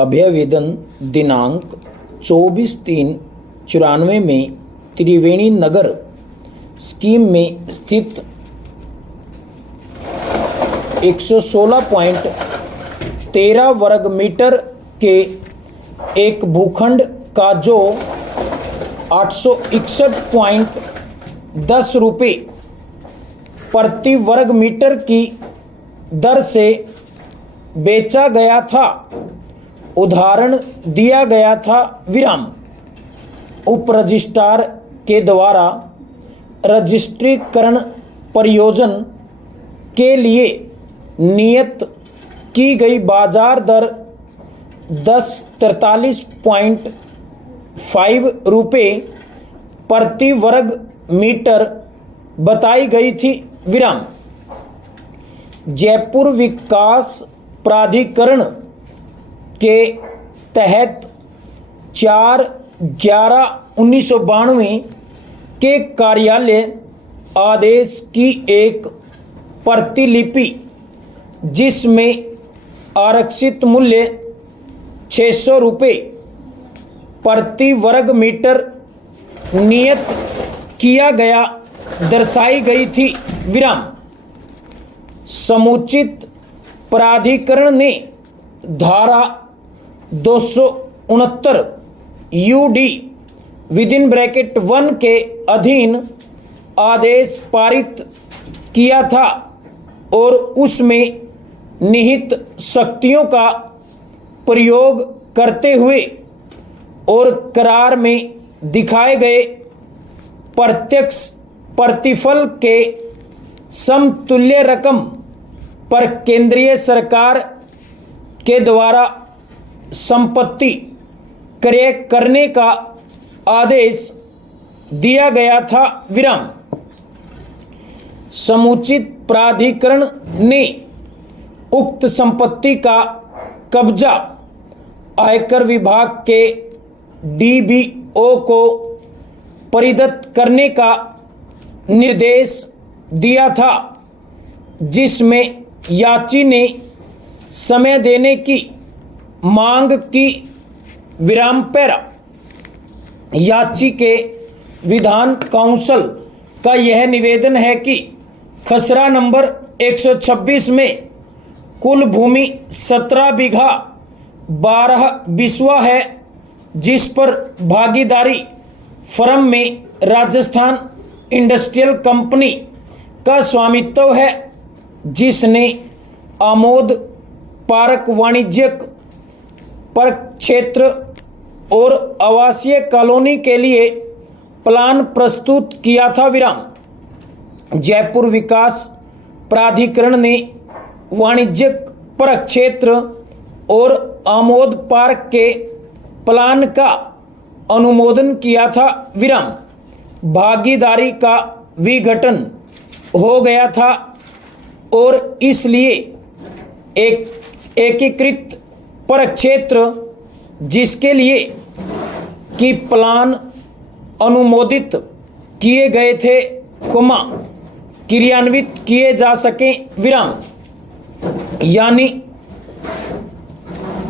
अभ्यवेदन दिनांक 24/3/94 में त्रिवेणी नगर स्कीम में स्थित 116.13 वर्ग मीटर के एक भूखंड का जो 861.10 रुपये प्रति वर्ग मीटर की दर से बेचा गया था, उदाहरण दिया गया था। विराम। उप रजिस्ट्रार के द्वारा रजिस्ट्रीकरण प्रयोजन के लिए नियत की गई बाजार दर 1043.5 रुपये प्रति वर्ग मीटर बताई गई थी। विराम। जयपुर विकास प्राधिकरण के तहत 4/11/1992 के कार्यालय आदेश की एक प्रतिलिपि जिसमें आरक्षित मूल्य 600 रुपये प्रति वर्ग मीटर नियत किया गया दर्शाई गई थी। विराम। समुचित प्राधिकरण ने धारा 269 UD (1) के अधीन आदेश पारित किया था और उसमें निहित शक्तियों का प्रयोग करते हुए और करार में दिखाए गए प्रत्यक्ष प्रतिफल के समतुल्य रकम पर केंद्रीय सरकार के द्वारा संपत्ति क्रय करने का आदेश दिया गया था। विराम। समुचित प्राधिकरण ने उक्त संपत्ति का कब्जा आयकर विभाग के DBO को परिदत्त करने का निर्देश दिया था, जिसमें याची ने समय देने की मांग की। विराम पैरा। याची के विधान काउंसिल का यह निवेदन है कि खसरा नंबर 126 में कुल भूमि 17 बीघा 12 बिस्वा है, जिस पर भागीदारी फर्म में राजस्थान इंडस्ट्रियल कंपनी का स्वामित्व है, जिसने आमोद पार्क वाणिज्यिक पार्क क्षेत्र और आवासीय कॉलोनी के लिए प्लान प्रस्तुत किया था। विराम। जयपुर विकास प्राधिकरण ने वाणिज्यिक पार्क क्षेत्र और आमोद पार्क के प्लान का अनुमोदन किया था। विराम। भागीदारी का विघटन हो गया था और इसलिए एक एकीकृत पार्क क्षेत्र जिसके लिए कि प्लान अनुमोदित किए गए थे, क्रियान्वित किए जा सकें। विराम। यानी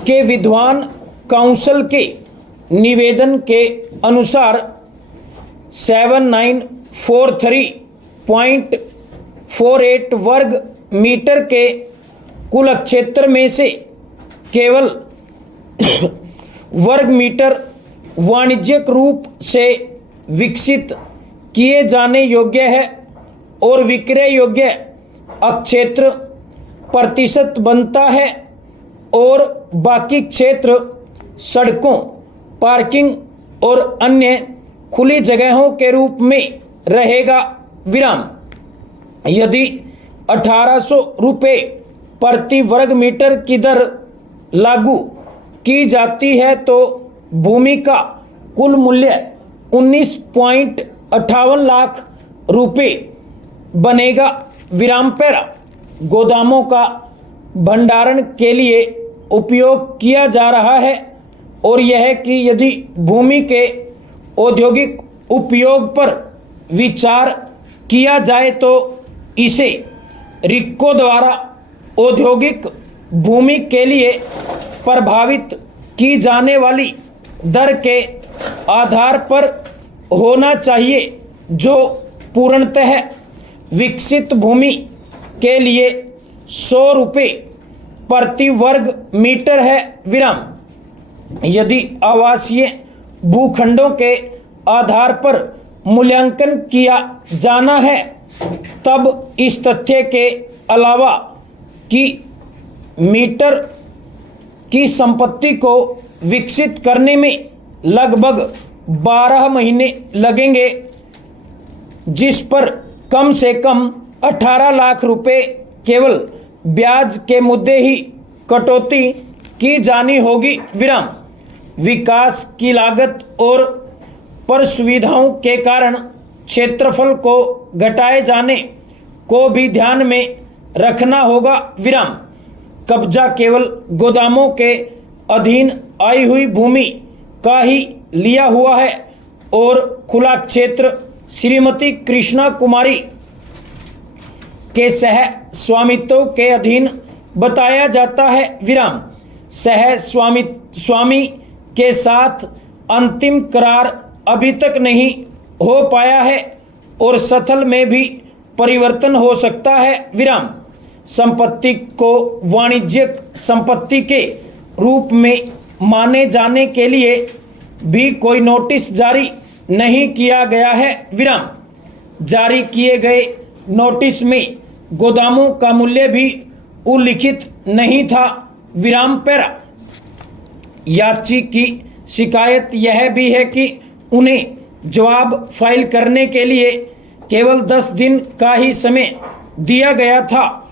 के विद्वान काउंसिल के निवेदन के अनुसार 7943.48 वर्ग मीटर के कुल क्षेत्र में से केवल वर्ग मीटर वाणिज्यिक रूप से विकसित किए जाने योग्य है और विक्रय योग्य क्षेत्र प्रतिशत बनता है और बाकी क्षेत्र सड़कों, पार्किंग और अन्य खुली जगहों के रूप में रहेगा। विराम। यदि 1800 रुपये प्रति वर्ग मीटर की दर लागू की जाती है तो भूमि का कुल मूल्य 19.58 लाख रुपये बनेगा। विराम पैरा। गोदामों का भंडारण के लिए उपयोग किया जा रहा है और यह कि यदि भूमि के औद्योगिक उपयोग पर विचार किया जाए तो इसे रिक्को द्वारा औद्योगिक भूमि के लिए प्रभावित की जाने वाली दर के आधार पर होना चाहिए, जो पूर्णतः विकसित भूमि के लिए 100 रुपये प्रति वर्ग मीटर है। विराम। यदि आवासीय भूखंडों के आधार पर मूल्यांकन किया जाना है, तब इस तथ्य के अलावा कि मीटर की संपत्ति को विकसित करने में लगभग 12 महीने लगेंगे, जिस पर कम से कम 18 लाख रुपए केवल ब्याज के मुद्दे ही कटौती की जानी होगी। विराम। विकास की लागत और पर सुविधाओं के कारण क्षेत्रफल को घटाए जाने को भी ध्यान में रखना होगा। विराम। कब्जा केवल गोदामों के अधीन आई हुई भूमि का ही लिया हुआ है और खुला क्षेत्र श्रीमती कृष्णा कुमारी के सह स्वामित्व के अधीन बताया जाता है। विराम। सह स्वामी के साथ अंतिम करार अभी तक नहीं हो पाया है और स्थल में भी परिवर्तन हो सकता है। विराम। संपत्ति को वाणिज्यिक संपत्ति के रूप में माने जाने के लिए भी कोई नोटिस जारी नहीं किया गया है। विराम। जारी किए गए नोटिस में गोदामों का मूल्य भी उल्लिखित नहीं था। विराम। पैरा। याची की शिकायत यह भी है कि उन्हें जवाब फाइल करने के लिए केवल 10 दिन का ही समय दिया गया था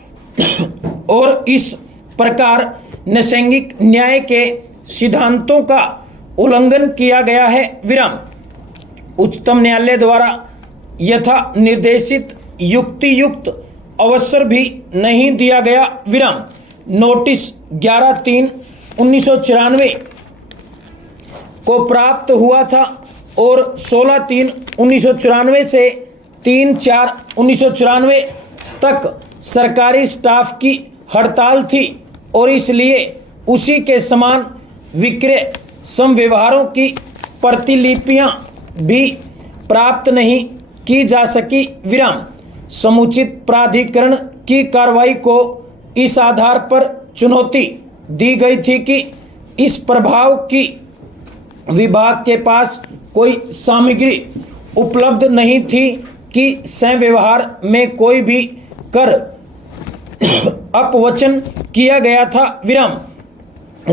और इस प्रकार नैसर्गिक न्याय के सिद्धांतों का उल्लंघन किया गया है। विराम। उच्चतम न्यायालय द्वारा यथा निर्देशित युक्तियुक्त अवसर भी नहीं दिया गया। विराम। नोटिस 11/3/1994 को प्राप्त हुआ था और 16/3/1994 से 3/4/1994 तक सरकारी स्टाफ की हड़ताल थी और इसलिए उसी के समान विक्रय समव्यवहारों की प्रतिलिपियां भी प्राप्त नहीं की जा सकी। विराम। समुचित प्राधिकरण की कार्रवाई को इस आधार पर चुनौती दी गई थी कि इस प्रभाव की विभाग के पास कोई सामग्री उपलब्ध नहीं थी कि संव्यवहार में कोई भी कर अपवचन किया गया था। विराम।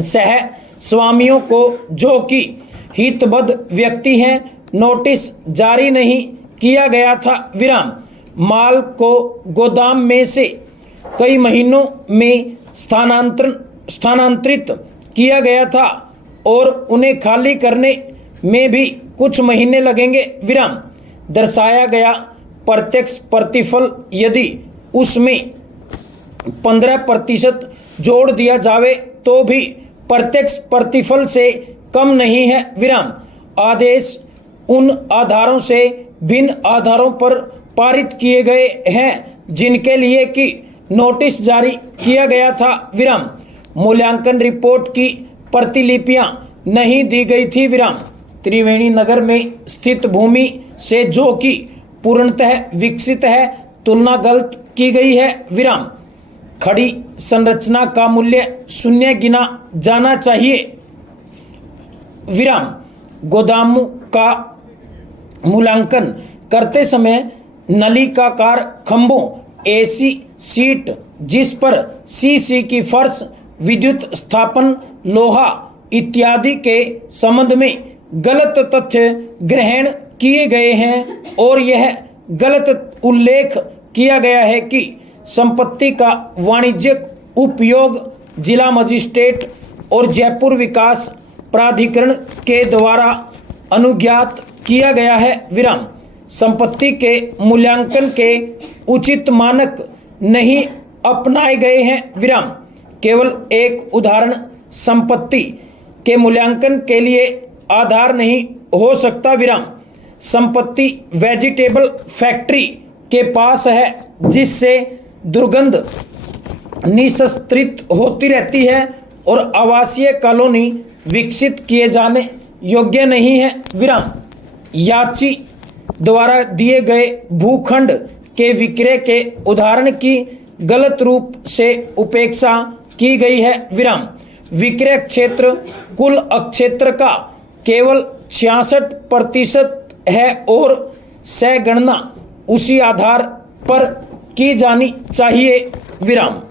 सह स्वामियों को, जो कि हितबद्ध व्यक्ति हैं, नोटिस जारी नहीं किया गया था। विराम। माल को गोदाम में से कई महीनों में स्थानांतरित किया गया था और उन्हें खाली करने में भी कुछ महीने लगेंगे। विराम। दर्शाया गया प्रत्यक्ष प्रतिफल यदि उसमें 15% जोड़ दिया जावे तो भी प्रत्यक्ष प्रतिफल से कम नहीं है। विराम। आदेश उन आधारों से भिन्न आधारों पर पारित किए गए हैं जिनके लिए कि नोटिस जारी किया गया था। विराम। मूल्यांकन रिपोर्ट की प्रतिलिपियां नहीं दी गई थी। विराम। त्रिवेणी नगर में स्थित भूमि से, जो कि पूर्णतः विकसित है, तुलना गलत की गई है। विराम। खड़ी संरचना का मूल्य 0 गिना जाना चाहिए। विराम। गोदामों का मूल्यांकन करते समय नलिकाकार खंभों, एसी सीट जिस पर सीसी की फर्श, विद्युत स्थापन, लोहा इत्यादि के संबंध में गलत तथ्य ग्रहण किए गए हैं और यह गलत उल्लेख किया गया है कि संपत्ति का वाणिज्यिक उपयोग जिला मजिस्ट्रेट और जयपुर विकास प्राधिकरण के द्वारा अनुज्ञात किया गया है। विराम। संपत्ति के मूल्यांकन के उचित मानक नहीं अपनाए गए हैं। विराम। केवल एक उदाहरण संपत्ति के मूल्यांकन के लिए आधार नहीं हो सकता। विराम। संपत्ति वेजिटेबल फैक्ट्री के पास है जिससे दुर्गंध निःसृत होती रहती है और आवासीय कॉलोनी विकसित किए जाने योग्य नहीं है। विराम। याची द्वारा दिए गए भूखंड के विक्रय के उदाहरण की गलत रूप से उपेक्षा की गई है। विराम। विक्रय क्षेत्र कुल क्षेत्र का केवल 66% है और सह गणना उसी आधार पर की जानी चाहिए। विराम।